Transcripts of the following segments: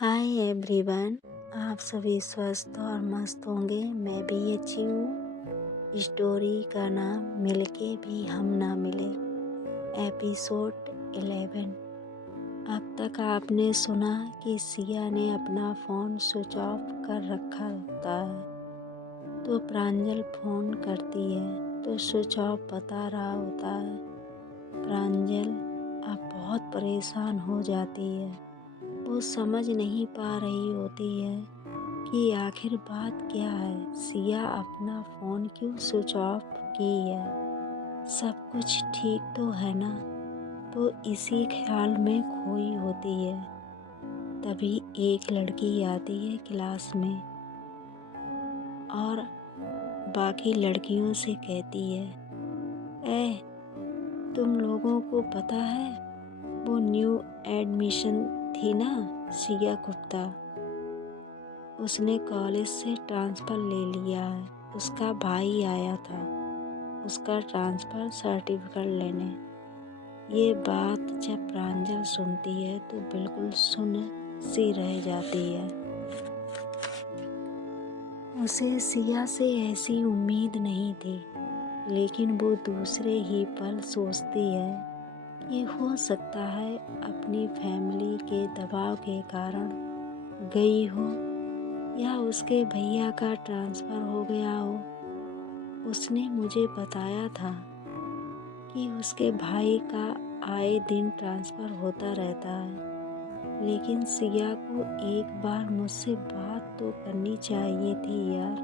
Hi everyone. आप सभी स्वस्थ और मस्त होंगे। मैं भी अच्छी हूँ। स्टोरी का नाम मिलके भी हम ना मिले, एपिसोड 11। अब तक आपने सुना कि सिया ने अपना फ़ोन स्विच ऑफ कर रखा होता है, तो प्रांजल फ़ोन करती है तो स्विच ऑफ बता रहा होता है। प्रांजल अब बहुत परेशान हो जाती है। वो समझ नहीं पा रही होती है कि आखिर बात क्या है। सिया अपना फ़ोन क्यों स्विच ऑफ की है, सब कुछ ठीक तो है ना। तो इसी ख्याल में खोई होती है। तभी एक लड़की आती है क्लास में और बाकी लड़कियों से कहती है, तुम लोगों को पता है वो न्यू एडमिशन थी ना, सिया गुप्ता, उसने कॉलेज से ट्रांसफ़र ले लिया है। उसका भाई आया था उसका ट्रांसफ़र सर्टिफिकेट लेने। ये बात जब प्रांजल सुनती है तो बिल्कुल सुन सी रह जाती है। उसे सिया से ऐसी उम्मीद नहीं थी, लेकिन वो दूसरे ही पल सोचती है कि हो सकता है अपनी फैमिली के दबाव के कारण गई हो, या उसके भैया का ट्रांसफ़र हो गया हो। उसने मुझे बताया था कि उसके भाई का आए दिन ट्रांसफ़र होता रहता है, लेकिन सिया को एक बार मुझसे बात तो करनी चाहिए थी यार।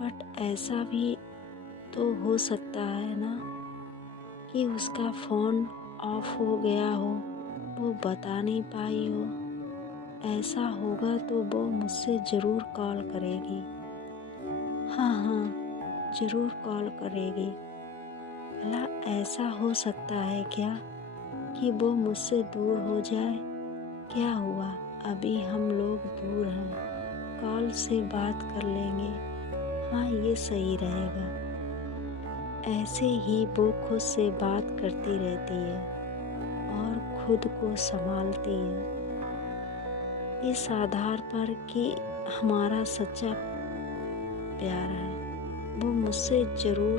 बट ऐसा भी तो हो सकता है ना कि उसका फ़ोन ऑफ हो गया हो, वो बता नहीं पाई हो। ऐसा होगा तो वो मुझसे ज़रूर कॉल करेगी। हाँ, ज़रूर कॉल करेगी। भला ऐसा हो सकता है क्या कि वो मुझसे दूर हो जाए? क्या हुआ, अभी हम लोग दूर हैं, कॉल से बात कर लेंगे। हाँ, ये सही रहेगा। ऐसे ही वो खुद से बात करती रहती है और खुद को संभालती है, इस आधार पर कि हमारा सच्चा प्यार है, वो मुझसे ज़रूर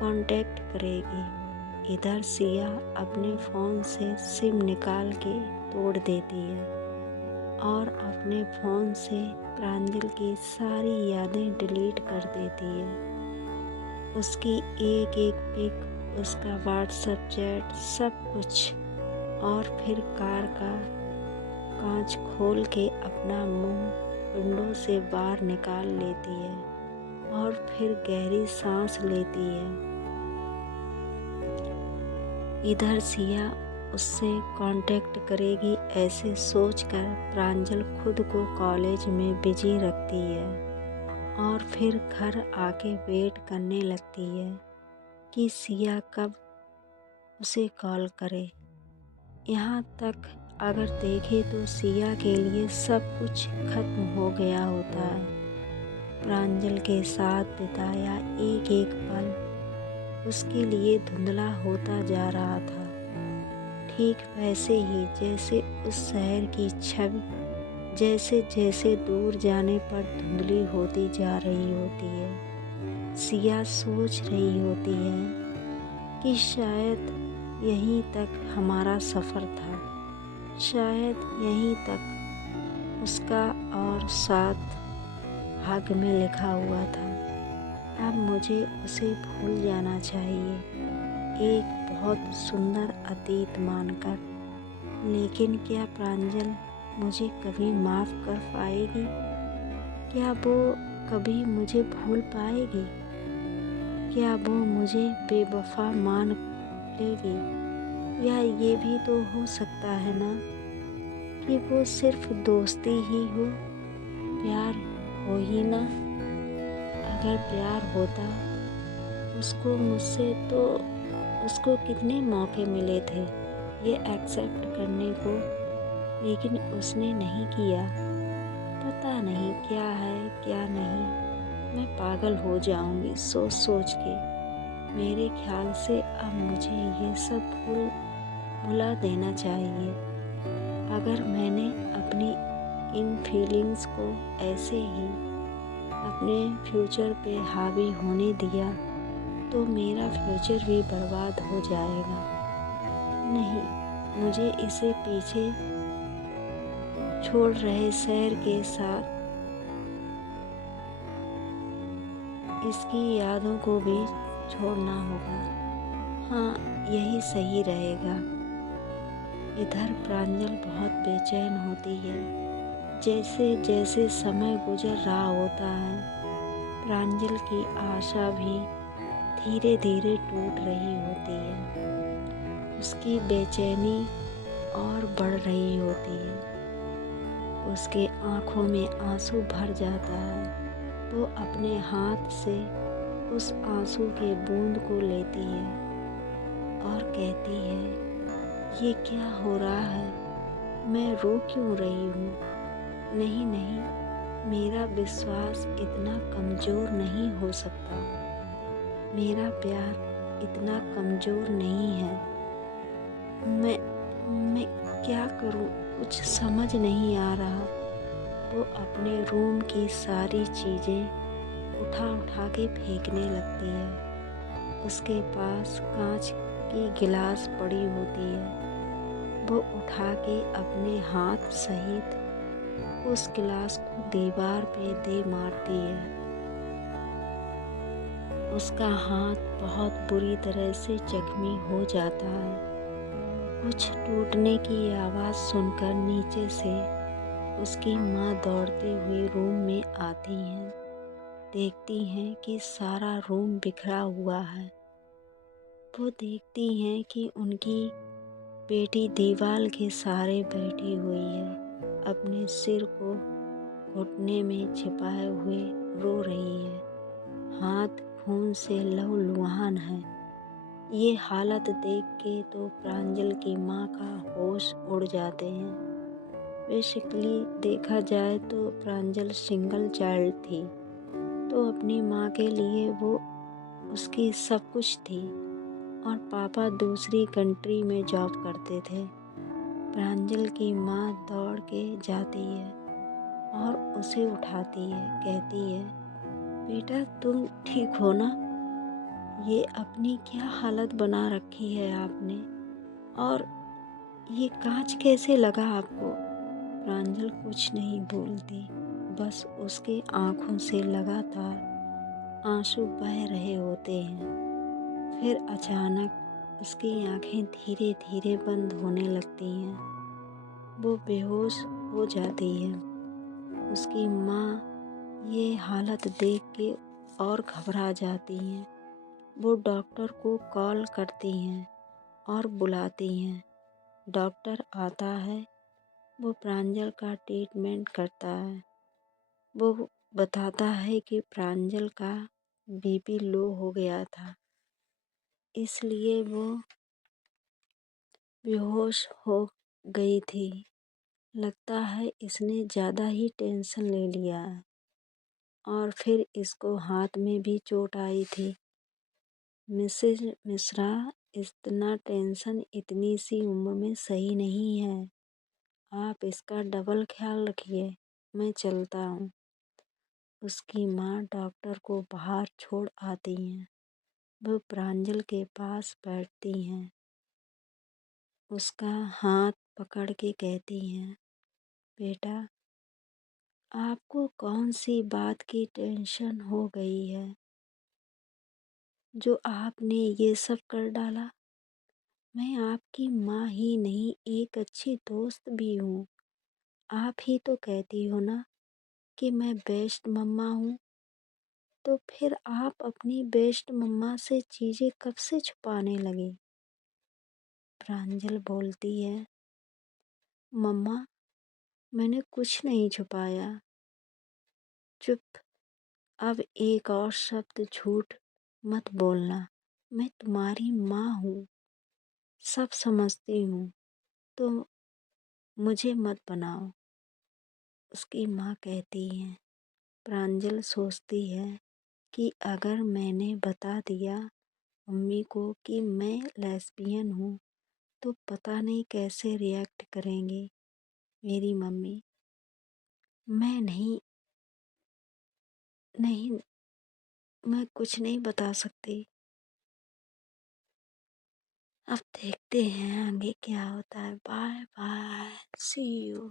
कांटेक्ट करेगी। इधर सिया अपने फ़ोन से सिम निकाल के तोड़ देती है और अपने फ़ोन से प्रांजल की सारी यादें डिलीट कर देती है। उसकी एक एक पिक, उसका व्हाट्सएप चैट, सब कुछ। और फिर कार का कांच खोल के अपना मुंह विंडो से बाहर निकाल लेती है और फिर गहरी सांस लेती है। इधर सिया उससे कांटेक्ट करेगी ऐसे सोचकर प्रांजल खुद को कॉलेज में बिजी रखती है और फिर घर आके वेट करने लगती है कि सिया कब उसे कॉल करे। यहाँ तक अगर देखे तो सिया के लिए सब कुछ खत्म हो गया होता है। प्रांजल के साथ बिताया एक एक पल उसके लिए धुंधला होता जा रहा था, ठीक वैसे ही जैसे उस शहर की छवि जैसे जैसे दूर जाने पर धुंधली होती जा रही होती है। सिया सोच रही होती है कि शायद यहीं तक हमारा सफ़र था, शायद यहीं तक उसका और साथ भाग्य में लिखा हुआ था। अब मुझे उसे भूल जाना चाहिए, एक बहुत सुंदर अतीत मानकर। लेकिन क्या प्रांजल मुझे कभी माफ़ कर पाएगी? क्या वो कभी मुझे भूल पाएगी? क्या वो मुझे बेवफा मान लेगी? या ये भी तो हो सकता है ना कि वो सिर्फ दोस्ती ही हो, प्यार हो ही ना। अगर प्यार होता उसको मुझसे, तो उसको कितने मौके मिले थे ये एक्सेप्ट करने को, लेकिन उसने नहीं किया। पता नहीं क्या है क्या नहीं। मैं पागल हो जाऊंगी सोच सोच के। मेरे ख्याल से अब मुझे ये सब भुला देना चाहिए। अगर मैंने अपनी फीलिंग्स को ऐसे ही अपने फ्यूचर पे हावी होने दिया तो मेरा फ्यूचर भी बर्बाद हो जाएगा। नहीं, मुझे इसे पीछे छोड़ रहे शहर के साथ इसकी यादों को भी छोड़ना होगा। हाँ, यही सही रहेगा। इधर प्रांजल बहुत बेचैन होती है। जैसे जैसे समय गुजर रहा होता है, प्रांजल की आशा भी धीरे धीरे टूट रही होती है। उसकी बेचैनी और बढ़ रही होती है। उसके आँखों में आंसू भर जाता है। वो अपने हाथ से उस आंसू के बूंद को लेती है और कहती है, ये क्या हो रहा है? मैं रो क्यों रही हूँ? नहीं नहीं, मेरा विश्वास इतना कमज़ोर नहीं हो सकता। मेरा प्यार इतना कमज़ोर नहीं है। मैं क्या करूँ? कुछ समझ नहीं आ रहा। वो अपने रूम की सारी चीज़ें उठा उठा के फेंकने लगती है। उसके पास कांच की गिलास पड़ी होती है। वो उठा के अपने हाथ सहित उस गिलास को दीवार पे दे मारती है। उसका हाथ बहुत बुरी तरह से जख्मी हो जाता है। कुछ टूटने की आवाज़ सुनकर नीचे से उसकी माँ दौड़ते हुए रूम में आती हैं। देखती हैं कि सारा रूम बिखरा हुआ है। वो देखती हैं कि उनकी बेटी दीवार के सहारे बैठी हुई है, अपने सिर को घुटने में छिपाए हुए रो रही है। हाथ खून से लहूलुहान है। ये हालत देख के तो प्रांजल की माँ का होश उड़ जाते हैं। बेसिकली देखा जाए तो प्रांजल सिंगल चाइल्ड थी, तो अपनी माँ के लिए वो उसकी सब कुछ थी और पापा दूसरी कंट्री में जॉब करते थे। प्रांजल की माँ दौड़ के जाती है और उसे उठाती है, कहती है, बेटा तुम ठीक हो ना? ये अपनी क्या हालत बना रखी है आपने? और ये कांच कैसे लगा आपको? प्रांजल कुछ नहीं बोलती, बस उसके आँखों से लगातार आंसू बह रहे होते हैं। फिर अचानक उसकी आँखें धीरे धीरे बंद होने लगती हैं। वो बेहोश हो जाती है। उसकी माँ ये हालत देख के और घबरा जाती हैं। वो डॉक्टर को कॉल करती हैं और बुलाती हैं। डॉक्टर आता है। वो प्रांजल का ट्रीटमेंट करता है। वो बताता है कि प्रांजल का बीपी लो हो गया था, इसलिए वो बेहोश हो गई थी। लगता है इसने ज़्यादा ही टेंशन ले लिया है और फिर इसको हाथ में भी चोट आई थी। मिसेज मिश्रा, इतना टेंशन इतनी सी उम्र में सही नहीं है। आप इसका डबल ख्याल रखिए। मैं चलता हूँ। उसकी माँ डॉक्टर को बाहर छोड़ आती हैं। वो प्रांजल के पास बैठती हैं। उसका हाथ पकड़ के कहती हैं, बेटा आपको कौन सी बात की टेंशन हो गई है जो आपने ये सब कर डाला? मैं आपकी माँ ही नहीं, एक अच्छी दोस्त भी हूँ। आप ही तो कहती हो ना कि मैं बेस्ट मम्मा हूँ, तो फिर आप अपनी बेस्ट मम्मा से चीज़ें कब से छुपाने लगी? प्रांजल बोलती है, मम्मा मैंने कुछ नहीं छुपाया। चुप, अब एक और शब्द झूठ मत बोलना। मैं तुम्हारी माँ हूँ, सब समझती हूँ, तो मुझे मत बनाओ। उसकी माँ कहती है। प्रांजल सोचती है कि अगर मैंने बता दिया मम्मी को कि मैं लेस्बियन हूँ तो पता नहीं कैसे रिएक्ट करेंगी मेरी मम्मी। मैं नहीं नहीं मैं कुछ नहीं बता सकती। अब देखते हैं आगे क्या होता है। Bye bye, see you.